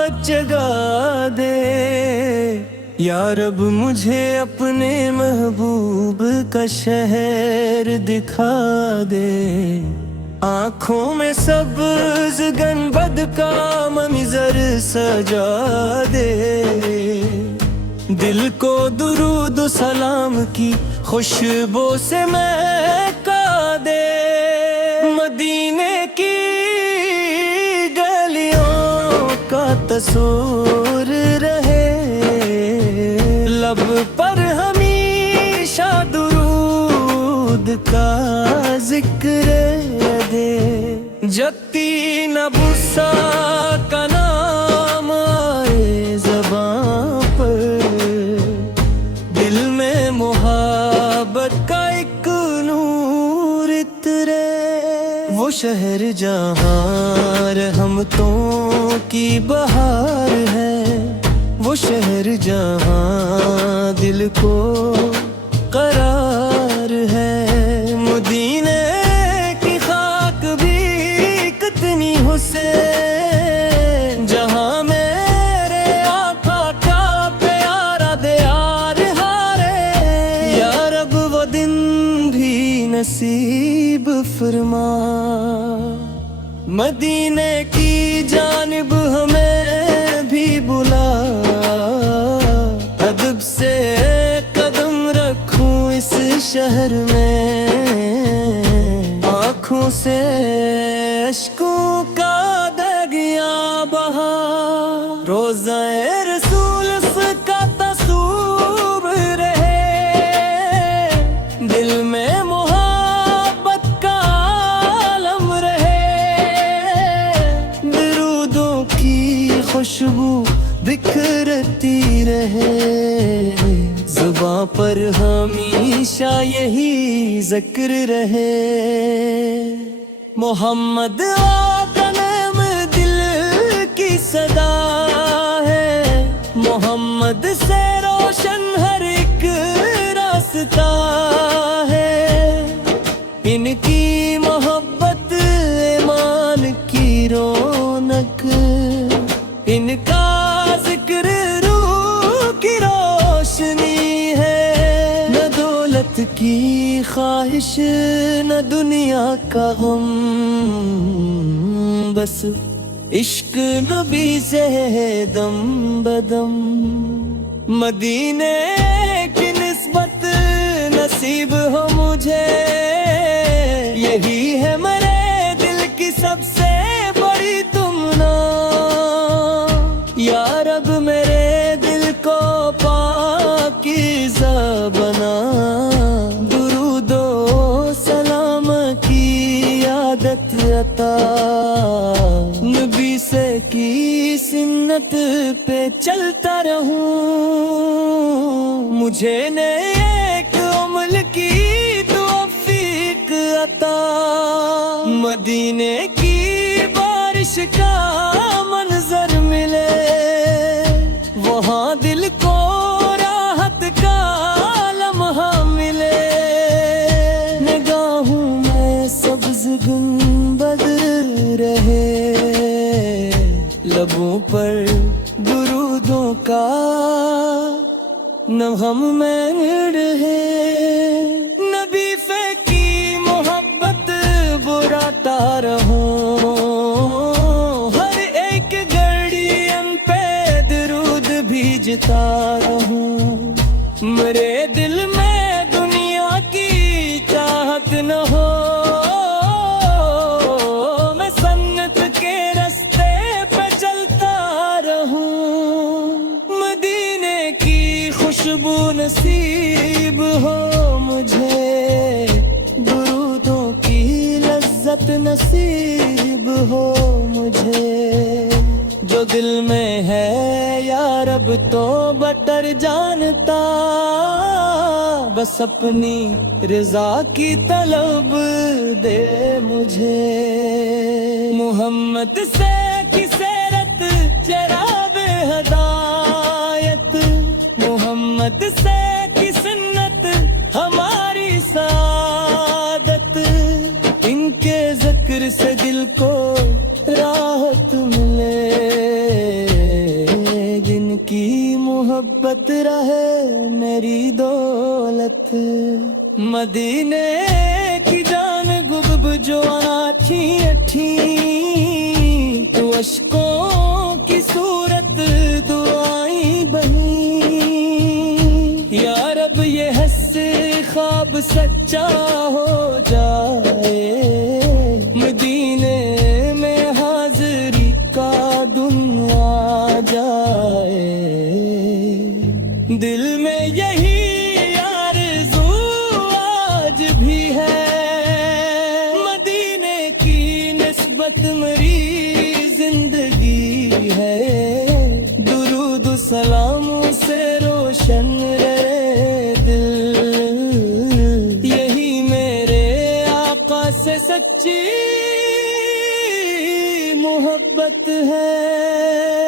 چاہت جگا دے، یا رب مجھے اپنے محبوب کا شہر دکھا دے، آنکھوں میں سبز گنبد کا منظر سجا دے، دل کو درود و سلام کی خوشبو سے مہکا دے، مدینے کی گلیوں کا تصور رہے، لب پر ہمیشہ درود کا ذکر دے، جگتی نہ بھوسا کا نام آئے زباں پر، دل میں محبت کا ایک نور اترے، وہ شہر جہاں رحمتوں کی بہار ہے، وہ شہر جہاں دل کو قرار ہے، مدینے کی خاک بھی کتنی حسین، جہاں میرے آقا کا پیارا دیار ہارے، یا رب وہ دن بھی نصیب فرما، مدینے کی جانب ہمیں بھی بلا، ادب سے قدم رکھوں اس شہر میں، آنکھوں سے اشکوں کا دریا بہا، روزہ رسول کا تصور رہے، دل میں محبت کا عالم رہے، درودوں کی خوشبو بکھرتی رہے، زباں پر ہمیشہ یہی ذکر رہے، محمد آقا نام دل کی صدا ہے، محمد سے روشن ہر ایک راستہ ہے، ان کی محبت ایمان کی رونق، ان کا ذکر روح کی روشنی ہے، نہ دولت کی خواہش نہ دنیا کا غم، بس عشق نبی سے دم بدم، مدینے کی نسبت نصیب ہو مجھے، یہی ہے میرے دل کی سب سے بڑی تمنا، یا رب میرے دل کو پاکیزہ بنا، درود و سلام کی عادت عطا، نبی سے کی سنت پہ چلتا رہوں، مجھے نیک عمل کی توفیق عطا، مدینے کی بارش کا منظر ملے، وہاں دل کو راحت کا لمحہ ملے، نگاہوں میں سبز گنبد رہے، لبوں پر درودوں کا نغم میں رہے، نبی فے کی محبت براتا رہوں، ہر ایک گھڑی پہ درود بھیجتا رہوں، میرے دل میں دنیا کی چاہت نہ ہو، میں سنت کے رستے پہ چلتا رہوں، مدینے کی خوشبو نصیب ہو مجھے، درودوں کی لذت نصیب ہو مجھے، جو دل میں ہے یا رب تو بٹر جانتا، بس اپنی رضا کی طلب دے مجھے، محمد سے کی سیرت چراغ ہدایت، محمد سے کی سنت ہماری سعادت، ان کے ذکر سے دل کو راحت ملے، محبت رہے میری دولت مدینے کی جان گب جو آٹھی اٹھی تو اشکوں کی صورت دعائیں بنی یا رب یہ حس خواب سچا ہو جائے مدینے میں حاضری کا دنیا جائے دل میں یہی آرزو آج بھی ہے مدینے کی نسبت میری زندگی ہے درود و سلاموں سے روشن رہے دل یہی میرے آقا سے سچی محبت ہے